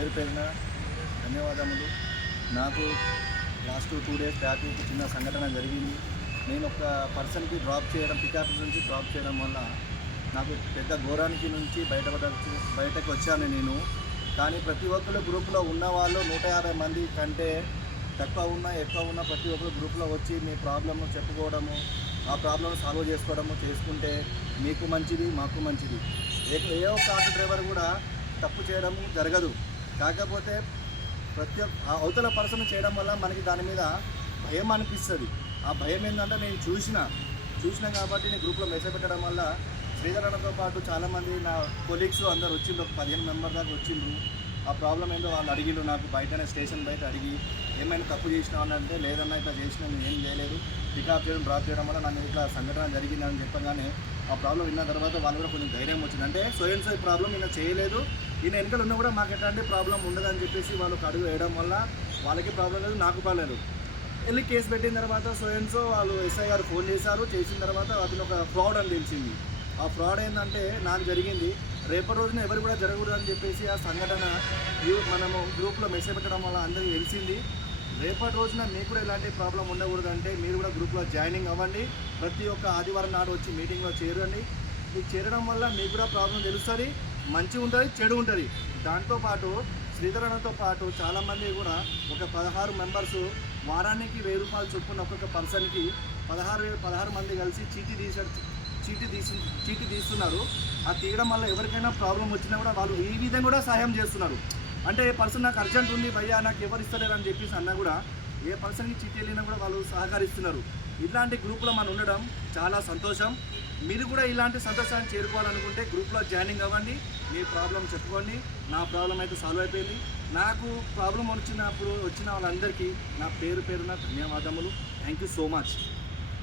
పేరు పేరున ధన్యవాదములు. నాకు లాస్ట్ 2 డేస్ బ్యాక్ చిన్న సంఘటన జరిగింది. నేను ఒక పర్సన్కి పికప్ నుంచి డ్రాప్ చేయడం వల్ల నాకు పెద్ద ఘోరానికి నుంచి బయటకు వచ్చాను నేను. కానీ ప్రతి ఒక్కరు గ్రూప్లో ఉన్న వాళ్ళు 150 మంది కంటే తక్కువ ఉన్నా ఎక్కువ ఉన్నా ప్రతి ఒక్కరు గ్రూప్లో వచ్చి మీ ప్రాబ్లమ్ను చెప్పుకోవడము, ఆ ప్రాబ్లమ్ సాల్వ్ చేసుకోవడము చేసుకుంటే మీకు మంచిది, మాకు మంచిది. ఏ ఒక్క ఆటో డ్రైవర్ కూడా తప్పు చేయడము జరగదు. కాకపోతే ప్రతి అవతల పర్సన్ చేయడం వల్ల మనకి దాని మీద భయం అనిపిస్తుంది. ఆ భయం ఏంటంటే నేను చూసిన కాబట్టి నేను గ్రూప్లో మెసేజ్ పెట్టడం వల్ల శ్రీధరన్నతో పాటు చాలామంది నా కొలీగ్స్ అందరు వచ్చిండ్రు, ఒక 15 మెంబర్ దాకా వచ్చిండ్రు. ఆ ప్రాబ్లం ఏందో వాళ్ళు అడిగిండ్రు నాకు బయటనే స్టేషన్ బయట అడిగి ఏమైనా తప్పు చేసినావు అని అంటే లేదన్నా ఇట్లా చేసినా నేను ఏం చేయలేదు, పికప్ చేయడం డ్రాప్ చేయడం వల్ల నన్ను ఇట్లా సంఘటన జరిగిందని చెప్పగానే ఆ ప్రాబ్లం విన్న తర్వాత వాళ్ళు కూడా కొంచెం ధైర్యం వచ్చింది. అంటే సో ప్రాబ్లం ఈయన చేయలేదు, ఈయన వెనకాల ఉన్నా కూడా మాకు ఎట్లాంటి ప్రాబ్లం ఉండదని చెప్పేసి వాళ్ళకి అడుగు వేయడం వల్ల వాళ్ళకి ప్రాబ్లం లేదు, నాకు పర్లేదు. వెళ్ళి కేసు పెట్టిన తర్వాత వాళ్ళు ఎస్ఐ గారు ఫోన్ చేసిన తర్వాత అతను ఒక ఫ్రాడ్ అని తెలిసింది. ఆ ఫ్రాడ్ ఏంటంటే నాకు జరిగింది, రేపటి రోజున ఎవరు కూడా జరగకూడదు అని చెప్పేసి ఆ సంఘటన మనము గ్రూప్లో మెసేజ్ పెట్టడం వల్ల అందరికీ తెలిసింది. రేపటి రోజున మీకు కూడా ఎలాంటి ప్రాబ్లం ఉండకూడదంటే మీరు కూడా గ్రూప్లో జాయినింగ్ అవ్వండి. ప్రతి ఒక్క ఆదివారం నాడు వచ్చి మీటింగ్లో చేరండి. మీకు చేరడం వల్ల మీకు కూడా ప్రాబ్లం తెలుస్తుంది, మంచి ఉంటుంది, చెడు ఉంటుంది. దాంతోపాటు శ్రీధరన్నతో పాటు చాలామంది కూడా ఒక 16 మెంబర్సు వారానికి 1000 రూపాయలు చొప్పున ఒక్కొక్క పర్సన్కి 16 మంది కలిసి చీటీ తీస్తున్నారు. ఆ తీయడం వల్ల ఎవరికైనా ప్రాబ్లం వచ్చినా కూడా వాళ్ళు ఈ విధంగా కూడా సహాయం చేస్తున్నారు. అంటే ఏ పర్సన్ నాకు అర్జెంట్ ఉంది భయ్యా నాకు ఎవరు ఇస్తలేరు అని చెప్పేసి అన్నా కూడా ఏ పర్సన్కి చీటీ వెళ్ళినా కూడా వాళ్ళు సహకరిస్తున్నారు. ఇలాంటి గ్రూప్లో మనం ఉండడం చాలా సంతోషం. మీరు కూడా ఇలాంటి సంతోషాన్ని చేరుకోవాలనుకుంటే గ్రూప్లో జాయినింగ్ అవ్వండి, మీ ప్రాబ్లం చెప్పుకోండి. నా ప్రాబ్లం అయితే సాల్వ్ అయిపోయింది. నాకు ప్రాబ్లం వచ్చిన వాళ్ళందరికీ నా పేరున ధన్యవాదములు. Thank you so much.